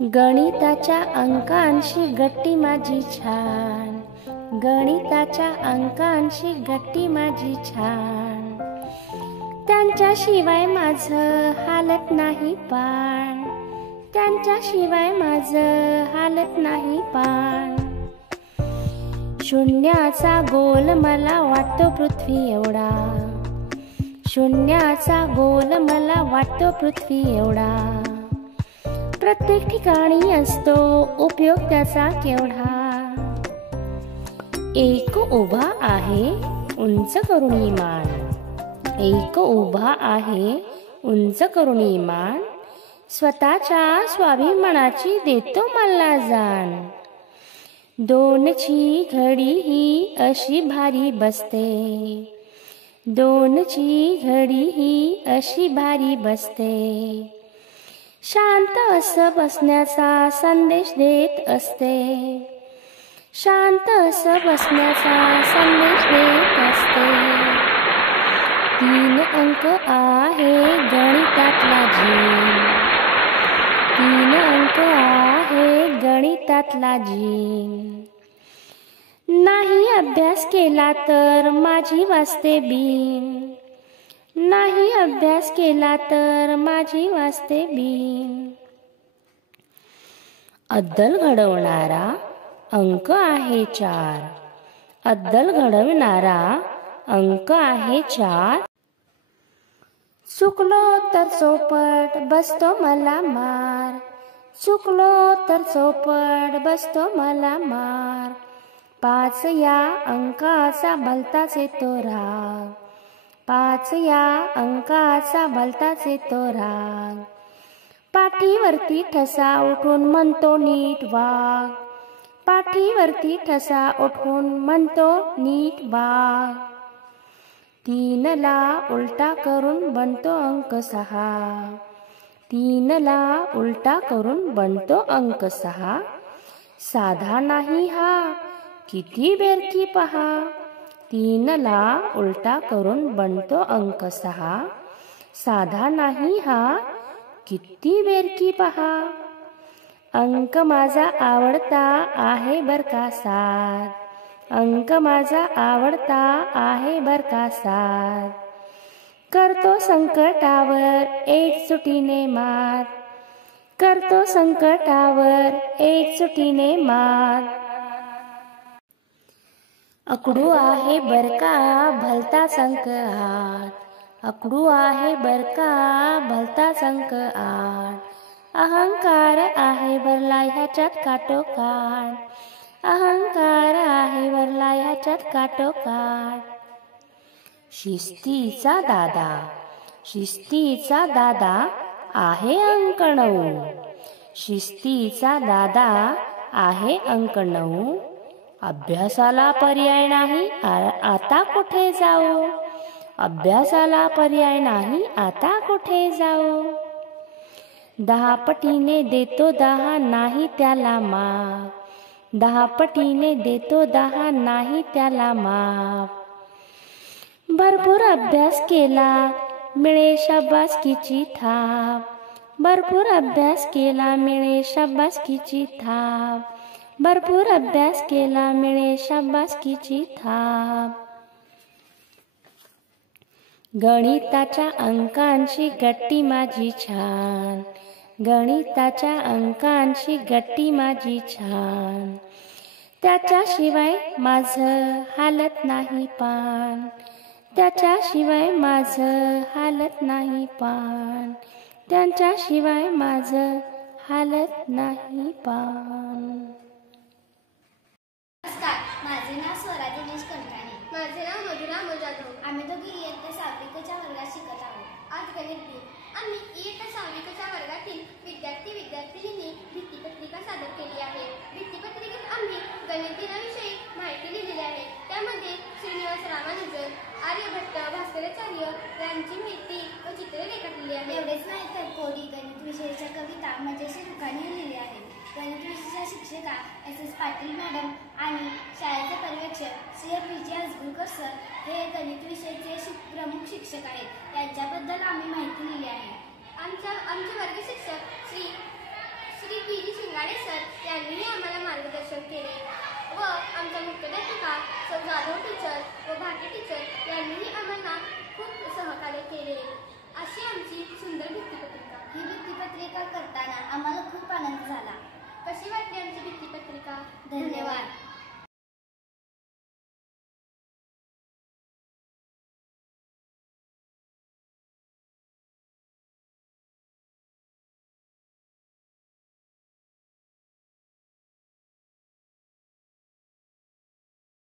गणिताच्या अंकांशी गट्टी माझी छान, गणिताच्या अंकांशी गट्टी माझी छान, त्यांच्याशिवाय माझं हालत नाही पाण, त्यांच्याशिवाय माझं हालत नाही पाण। शून्याचा गोल मला वाटतो पृथ्वी एवढा, शून्याचा गोल मला वाटतो पृथ्वी एवढा, प्रत्येक ठिकाणी असतो उपयोग त्याचा केवढा। एक उभा आहे उंच करुणी मान, एक उभा आहे उंच करुणी मान, स्वतःच्या स्वाभिमानाची देतो मला जाण। दोनची घडी ही अशी भारी बसते, दोनची घडी ही अशी भारी बसते, शांत असं बसण्याचा संदेश देत असते, शांत असं बसण्याचा संदेश देत असते। 3 अंक आहे गणितातला जीव, 3 अंक आहे गणितातला जीव, नाही अभ्यास केला तर माझी वाजते बीन, नाही अभ्यास केला तर माझी वाजते बीन। अद्दल घडवणारा अंक आहे 4, अद्दल घडवणारा अंक आहे 4, चुकलो तर चौपट बसतो मला मार, चुकलो तर चौपट बसतो मला मार, 5 या अंकाचा भलताच येतो राग, 5 या अंकाचा भलताच येतो राग, पाठीवरती ठसा उठून म्हणतो नीट वाग, पाठीवरती ठसा उठून म्हणतो नीट वाग। 3 ला उलटा करून बनतो अंक 6, 3 ला उलटा करून बनतो अंक 6, साधा नाही हा किती बेरकी पहा, 3 ला उलटा करून बनतो अंक 6, साधा नाही हा किती बेरकी पहा। अंक माझा आवडता आहे बर का 7, अंक माझा आवडता आहे बर का 7, करतो संकटावर एकजुटीने मात, करतो संकटावर एकजुटीने मात। आकडू आहे बर का भलताच अंक 8, आकडू आहे बर का भलताच अंक 8, अहंकार आहे भरला ह्याच्यात काटोकाट, अहंकार आहे भरला ह्याच्यात काटोकाट। शिस्तीचा दादा, शिस्तीचा दादा आहे अंक 9, शिस्तीचा दादा आहे अंक 9, अभ्यासाला पर्याय नाही आता कुठे जाऊ, अभ्यासाला पर्याय नाही आता कुठे जाऊ। 10 पटीने देतो 10 नाही त्याला माप, 10 पटीने देतो 10 नाही त्याला माप, भरपूर अभ्यास केला मिळे शाबासकीची थाप, भरपूर अभ्यास केला मिळे शाबासकीची थाप, भरपूर अभ्यास केला मिळे शाबासकीची थाप। गणिताच्या अंकांशी गट्टी माझी छान, गणिताच्या अंकांशी गट्टी माझी छान, त्याच्याशिवाय माझं हालत नाही पाण, त्याच्याशिवाय माझं हालत नाही पाण, त्यांच्याशिवाय माझं हालत नाही पाण। नमस्कार, माझे नाव स्वरा दिनेश कंटाणे, माझे नाव मधुरा जाधव, आम्ही दोघी इयत्ता 6वीच्या वर्गात शिकत आहोत। आज गणित दिन। आम्ही इयत्ता 6वीच्या वर्गातील विद्यार्थिनींनी भित्तिपत्रिका सादर केली आहे। भित्तिपत्रिकेत आम्ही गणित दिनाविषयी माहिती लिहिलेली आहे। त्यामध्ये श्रीनिवास रामानुजन, आर्यभट्ट, भास्कराचार्य यांची माहिती व चित्रे रेखाटलेली आहेत। एवढेच नाही तर कोडी गणित विषयाच्या कविता मजेशीर रूपाने लिहिली आहेत। गणित विषयाच्या शिक्षिका SS पाटील मॅडम आणि शाळेचे पर्यवेक्षक श्री PG आजगुरकर सर हे गणित विषयाचे प्रमुख शिक्षक आहेत, त्यांच्याबद्दल आम्ही माहिती लिहिली आहे। आमचे वर्ग शिक्षक श्री PG यांनीही आम्हाला मार्गदर्शन केले व आमच्या मुख्याध्यापिका सौ जाधव टीचर व भाटे टीचर यांनीही आम्हाला खूप सहकार्य केले. अशी आमची सुंदर भित्तिपत्रिका. ही भित्तिपत्रिका करताना आम्हाला खूप आनंद झाला. कशी वाटली आमची भित्तिपत्रिका? धन्यवाद.